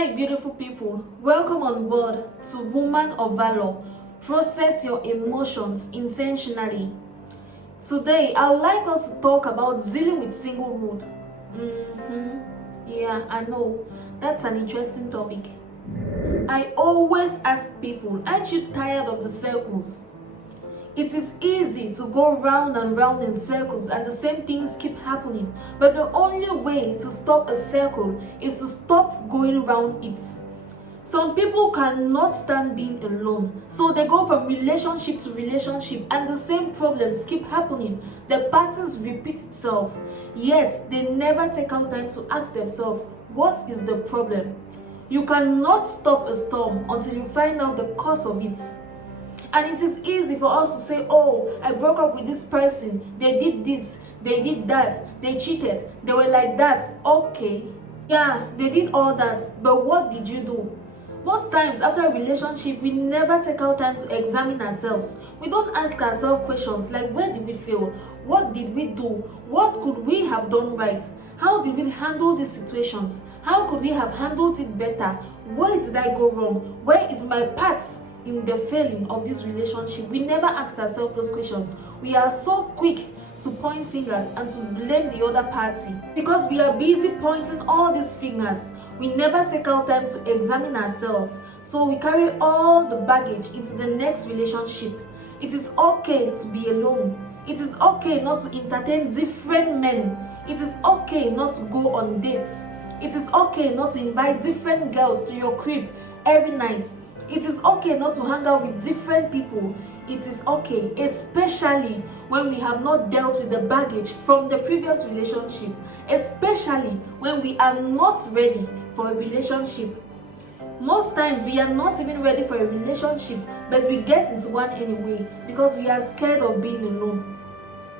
Hi, beautiful people. Welcome on board to Woman of Valor. Process your emotions intentionally. Today, I would like us to talk about dealing with singlehood. Yeah, I know. That's an interesting topic. I always ask people, aren't you tired of the circles? It is easy to go round and round in circles and the same things keep happening. But the only way to stop a circle is to stop going round it. Some people cannot stand being alone, so they go from relationship to relationship and the same problems keep happening. The patterns repeat itself, yet they never take out time to ask themselves, what is the problem? You cannot stop a storm until you find out the cause of it. And it is easy for us to say, oh, I broke up with this person, they did this, they did that, they cheated, they were like that. Okay, yeah, they did all that, but what did you do? Most times after a relationship, we never take out time to examine ourselves. We don't ask ourselves questions like, where did we fail? What did we do? What could we have done right? How did we handle these situations? How could we have handled it better? Where did I go wrong? Where is my part in the failing of this relationship? We never ask ourselves those questions. We are so quick to point fingers and to blame the other party. Because we are busy pointing all these fingers, we never take out time to examine ourselves. So we carry all the baggage into the next relationship. It is okay to be alone. It is okay not to entertain different men. It is okay not to go on dates. It is okay not to invite different girls to your crib every night. It is okay not to hang out with different people. It is okay, especially when we have not dealt with the baggage from the previous relationship, especially when we are not ready for a relationship. Most times we are not even ready for a relationship, but we get into one anyway because we are scared of being alone.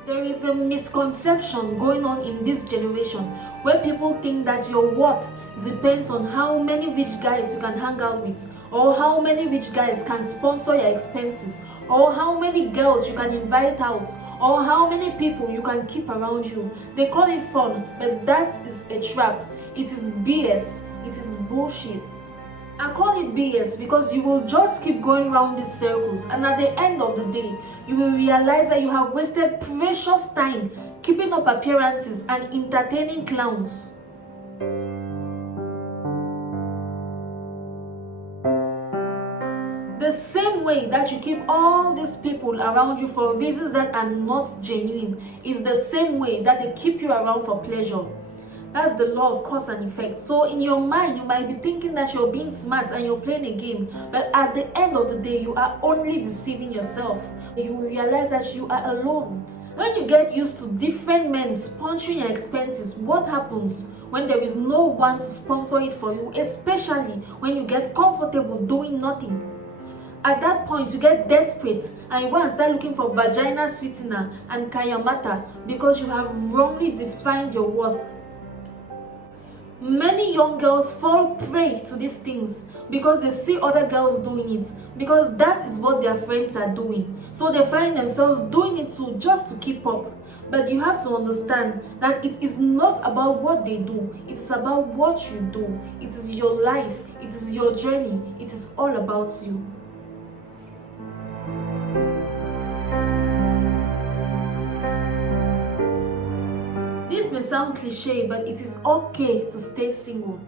There is a misconception going on in this generation where people think that your worth depends on how many rich guys you can hang out with, or how many rich guys can sponsor your expenses, or how many girls you can invite out, or how many people you can keep around you. They call it fun, but that is a trap. It is BS. It is bullshit. I call it BS because you will just keep going around these circles, and at the end of the day, you will realize that you have wasted precious time keeping up appearances and entertaining clowns. The same way that you keep all these people around you for reasons that are not genuine is the same way that they keep you around for pleasure. That's the law of cause and effect. So in your mind, you might be thinking that you're being smart and you're playing a game, but at the end of the day, you are only deceiving yourself. You will realize that you are alone. When you get used to different men sponsoring your expenses, what happens when there is no one to sponsor it for you, especially when you get comfortable doing nothing? At that point, you get desperate and you go and start looking for vagina sweetener and kayamata because you have wrongly defined your worth. Many young girls fall prey to these things because they see other girls doing it, because that is what their friends are doing. So they find themselves doing it too, just to keep up. But you have to understand that it is not about what they do, it is about what you do. It is your life, it is your journey, it is all about you. This may sound cliche, but it is okay to stay single.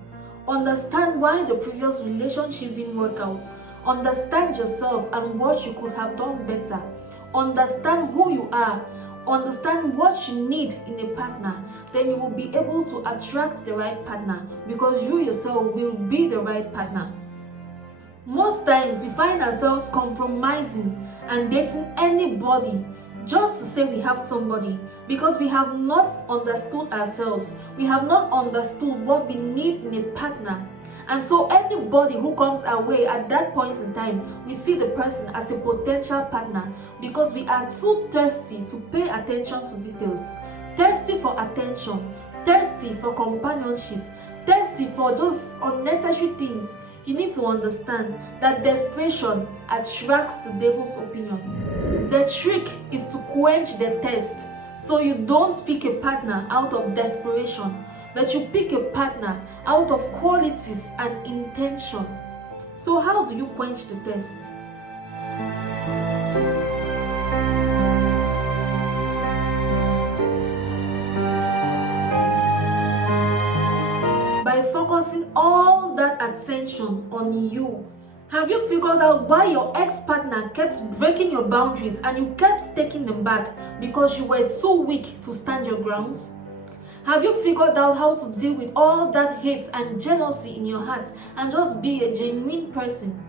Understand why the previous relationship didn't work out. Understand yourself and what you could have done better. Understand who you are. Understand what you need in a partner. Then you will be able to attract the right partner because you yourself will be the right partner. Most times we find ourselves compromising and dating anybody just to say we have somebody, because we have not understood ourselves. We have not understood what we need in a partner. And so anybody who comes our way at that point in time, we see the person as a potential partner because we are too thirsty to pay attention to details, thirsty for attention, thirsty for companionship, thirsty for just unnecessary things. You need to understand that desperation attracts the devil's opinion. The trick is to quench the thirst, so you don't pick a partner out of desperation. that you pick a partner out of qualities and intention. So how do you quench the thirst? By focusing all that attention on you. Have you figured out why your ex-partner kept breaking your boundaries and you kept taking them back because you were too weak to stand your grounds? Have you figured out how to deal with all that hate and jealousy in your heart and just be a genuine person?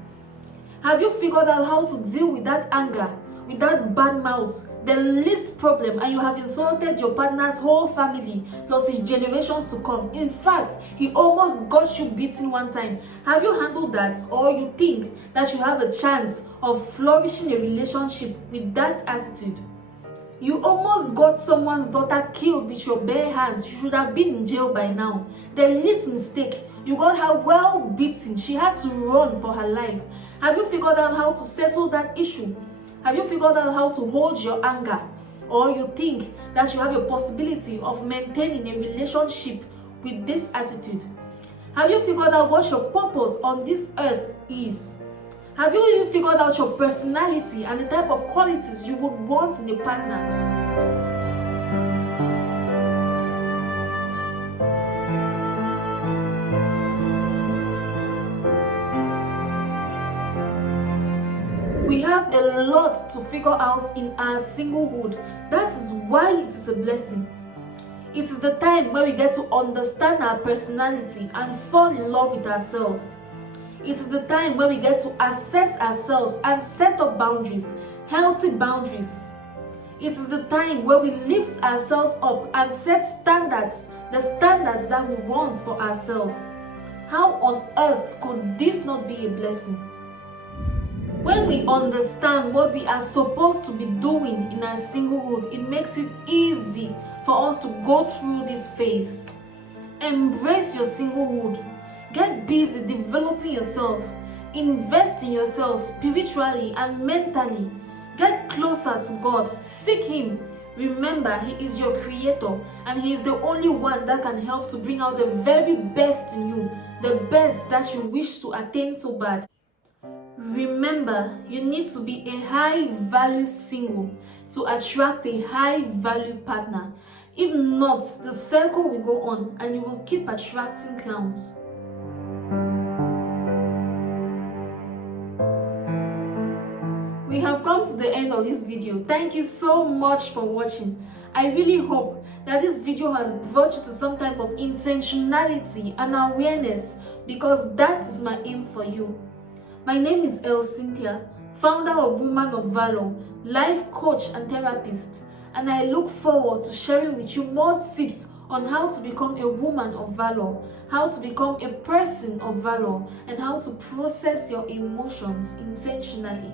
Have you figured out how to deal with that anger, with that bad mouth, the least problem, and you have insulted your partner's whole family plus his generations to come? In fact, he almost got you beaten one time. Have you handled that, or you think that you have a chance of flourishing a relationship with that attitude? You almost got someone's daughter killed with your bare hands. You should have been in jail by now. The least mistake, you got her well beaten. She had to run for her life. Have you figured out how to settle that issue? Have you figured out how to hold your anger? Or you think that you have a possibility of maintaining a relationship with this attitude? Have you figured out what your purpose on this earth is? Have you even figured out your personality and the type of qualities you would want in a partner? We have a lot to figure out in our singlehood. That is why it is a blessing. It is the time where we get to understand our personality and fall in love with ourselves. It is the time where we get to assess ourselves and set up boundaries, healthy boundaries. It is the time where we lift ourselves up and set standards, the standards that we want for ourselves. How on earth could this not be a blessing? When we understand what we are supposed to be doing in our singlehood, it makes it easy for us to go through this phase. Embrace your singlehood. Get busy developing yourself. Invest in yourself spiritually and mentally. Get closer to God. Seek Him. Remember, He is your creator and He is the only one that can help to bring out the very best in you, the best that you wish to attain so bad. Remember, you need to be a high-value single to attract a high-value partner. If not, the circle will go on and you will keep attracting clowns. We have come to the end of this video. Thank you so much for watching. I really hope that this video has brought you to some type of intentionality and awareness, because that is my aim for you. My name is Earl Cynthia, founder of Woman of Valor, life coach and therapist, and I look forward to sharing with you more tips on how to become a woman of valor, how to become a person of valor, and how to process your emotions intentionally.